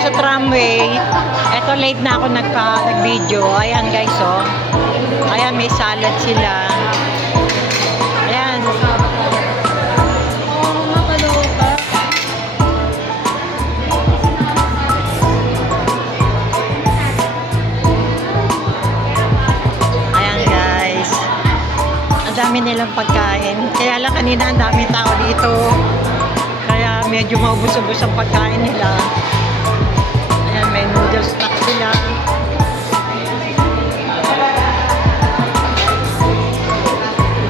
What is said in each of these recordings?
sa tramway. Eto, late na ako nag-video. Ayan guys, oh. Ayan, may salad sila. Ayan. Ayan guys. Ang dami nilang pagkain. Kaya lang kanina ang dami tao dito. Kaya medyo maubos-ubos ang pagkain nila. Ayan, may noodles stock sila.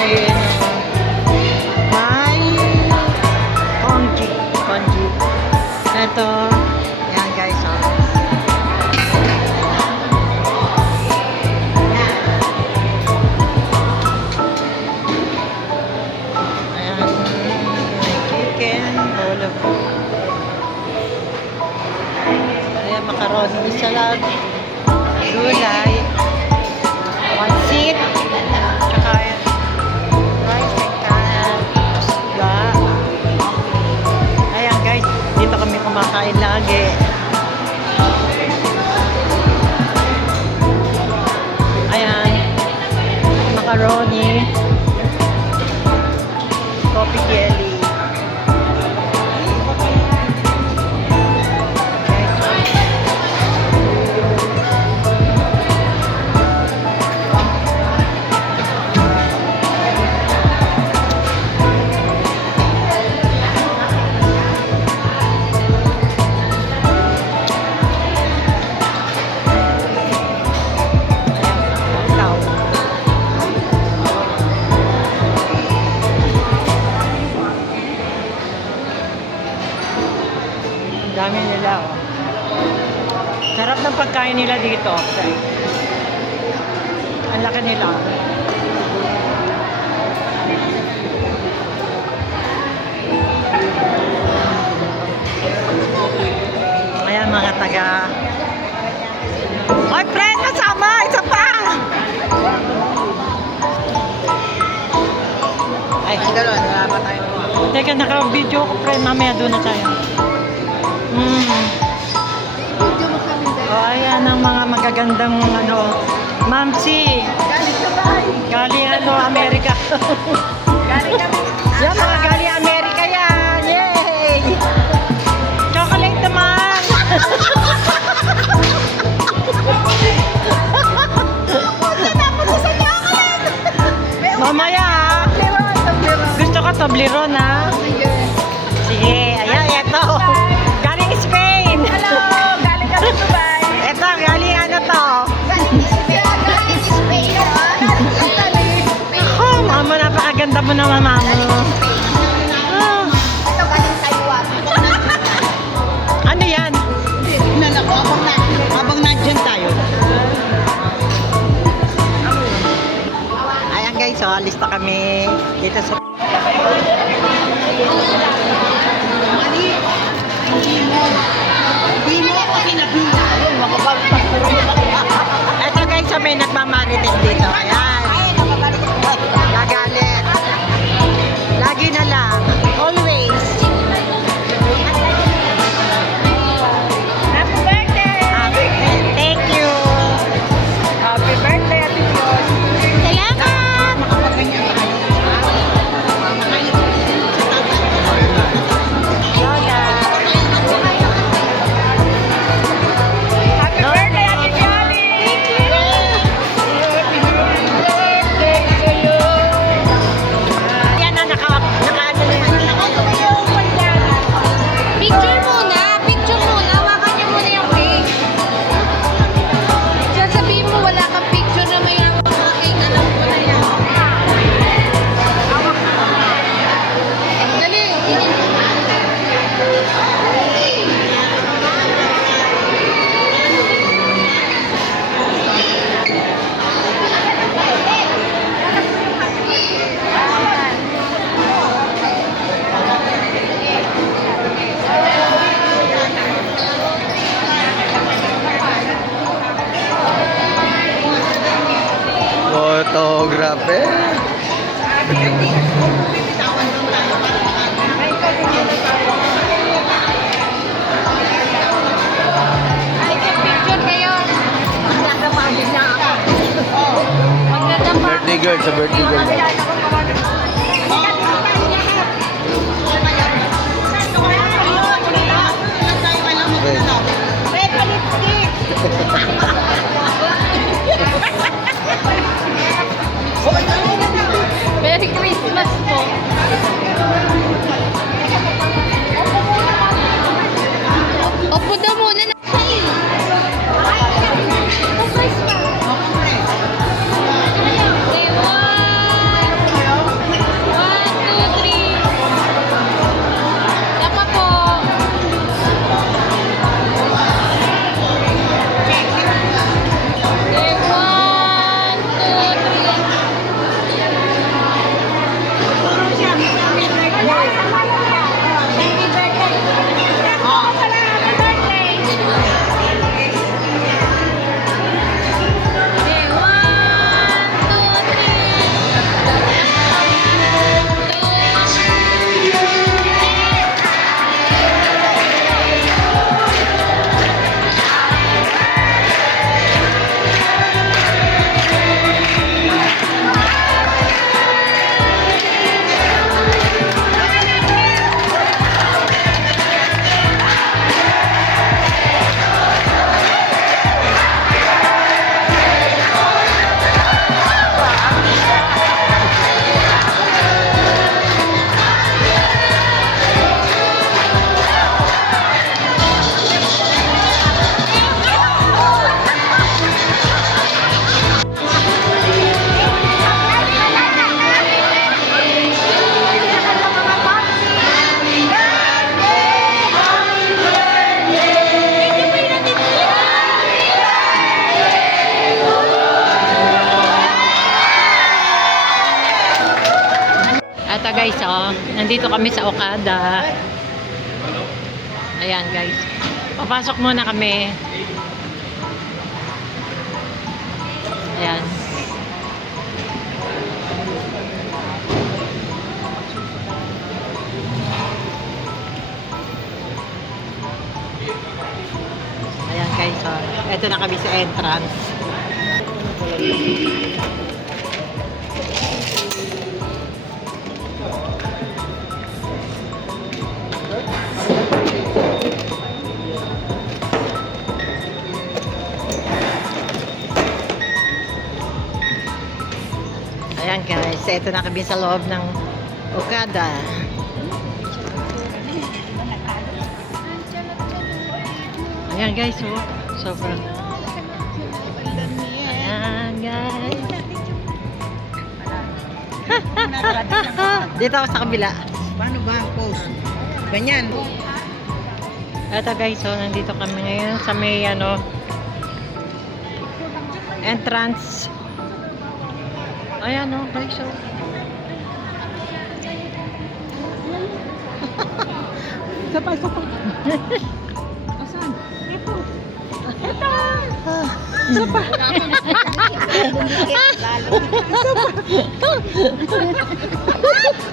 Ayan, may congee. Ito, ayan guys, oh. Ayan, may chicken, ayan, macaroni salad, gulay, pansit, tsaka ayan, rice and carrots, isda. Ayan guys, dito kami kumakain lagi. Ayan, macaroni, coffee jelly. Dami nila, oh. Sarap ng pagkain nila dito. Ang laki nila. Ayan mga taga. Ay, friend, kasama! Isa pa! Ay, dalawa. Wala pa tayo. Teka, naka-video ko, friend. Mamaya doon na tayo. Oh, ayan ang mga magagandang ano, Mamsi. Galing Amerika. Yan, mga galing Amerika yan. Yay! Chocolate naman. Mamaya. Gusto ka Toblerone, ha? Sige, ayan, eto. Galing Spain. Hello, galing kami Dubai. Eto, galing ano to? Galing Spain. Oh, mama, napakaganda mo naman, mama. Ah, Ito galing Taiwan. ano yan? Nalako, habang nandiyan tayo. Ayan guys, so alis na kami dito sa... Eto guys, so may nagmamarites dito. Ayan. Gagalit. Lagi na lang. Always. Happy birthday! Thank you. Happy birthday, Ate Pios. Salamat. Lola. Happy birthday, Ate Pioli! Happy birthday to you! Yan na, naka-ano na yun. Picture muna. Picture muna. Hawakan niyo muna yung cake. Sasabihin mo wala kang picture na may hawak na cake. Alam ko na yan. Dali. Photographer. girl, sa birthday girl. Merry Christmas po. Opo daw muna na. Okay, 1, 2, 3. Tama po. Okay, 1, 2, 3. Okay, 1, 2, 3. Ito guys, nandito kami sa Okada. Ayan guys. Papasok muna kami. Ayan. Ayan guys, ito na kami sa entrance. Ayan guys, ito na kami sa loob ng Okada. Ayan guys, sobrang. Ayan guys. Dito ako sa kabila. Paano ba ang post? Ganyan. Ito guys, nandito kami ngayon sa may entrance. Ayan guys, Isa pa. Asan? Ito. Isa pa.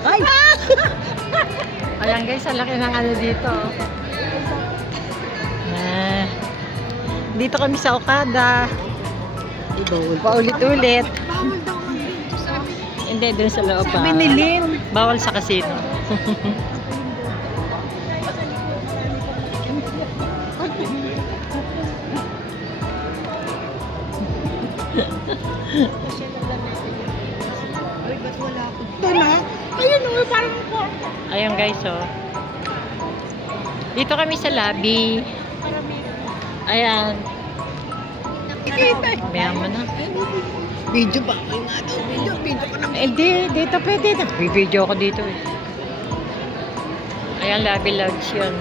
Ay! ayan guys, ang laki ng dito. Dito kami sa Okada. Paulit-ulit. Hindi, dun sa loob. Sabi ni Lynn. Bawal sa casino. Ay, ba't wala ako? Ito na? Ayun parang ako. Ayan guys, dito kami sa lobby. Ayan. Mayan mo na. Video ba? Ay nga daw, video ka naman. Hindi, dito pwede. Nagbibideo ko dito eh. Ayan, lobby lounge yun.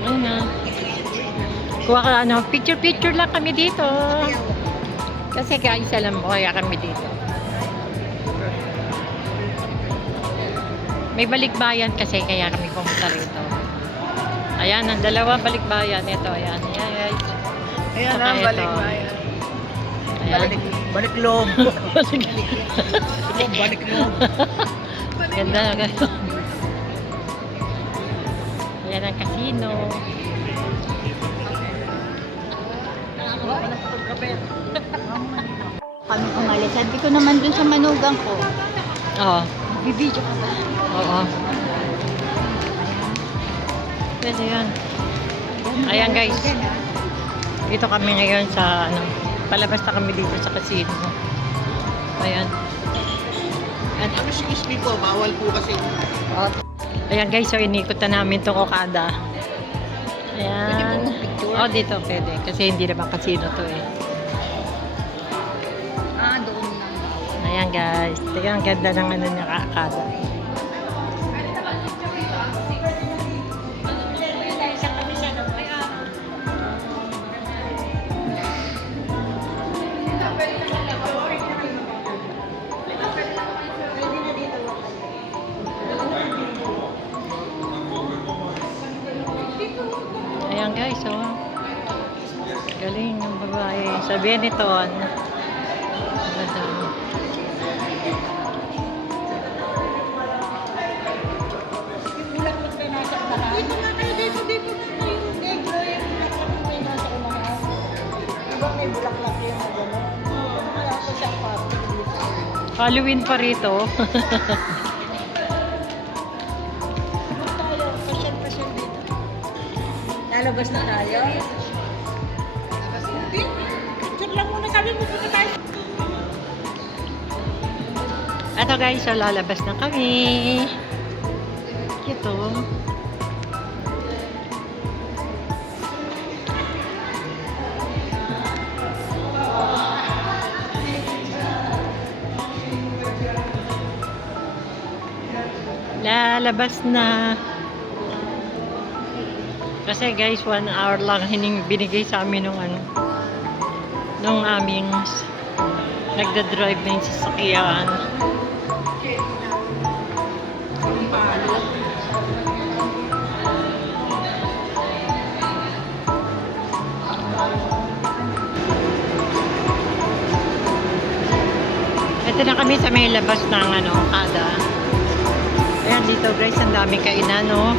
Ayan na. Kuha ka picture lang kami dito. Kasi kaisa lang mo, kaya kami dito. May balikbayan kasi kaya kami pumunta rito. Ayan, ang dalawa balikbayan. Ito, ayan. Ayan, guys. Ayan Saka na, ito. balik ba yan? Ayan. Balik loob. Balik loob. Ganda, guys. Ayan ang casino. Kami umalis. Sabi ko naman dun sa manugang ko, Oo. bibidyo ka ba? Oo. Pwede yan. Ayan guys. Dito kami ngayon sa ano, palabas na kami dito sa casino. Ayan. At, Excuse me po, bawal po kasi. ayan guys, so inikot na namin itong Okada. Ayan. Oh, dito pwede. Kasi hindi naman casino to eh. Doon lang. Ayan guys. Tingnan ang ganda ng ano ng Okada. Ayan guys, oh. Galing ng babae. Sabihin nito, ano. Ganda. Dito na kayo, dito na kayo. Negro yung bulaklak yung may nasa unahan. Diba may bulaklak yung na gano'n? Kaya ko siya parang Halloween pa rito. tayo, pasyal-pasyal dito. Lalabas na tayo? Hindi. Picture lang muna kami, pupunta tayo. Ato guys, so lalabas na kami. Ito. Lalabas na. Kasi guys, 1 hour lang binigay sa amin nung ano, nung aming nagda-drive na yung sasakyan. Ito na kami sa may labas ng ano, Okada. Ayan dito guys, ang daming kainan, no?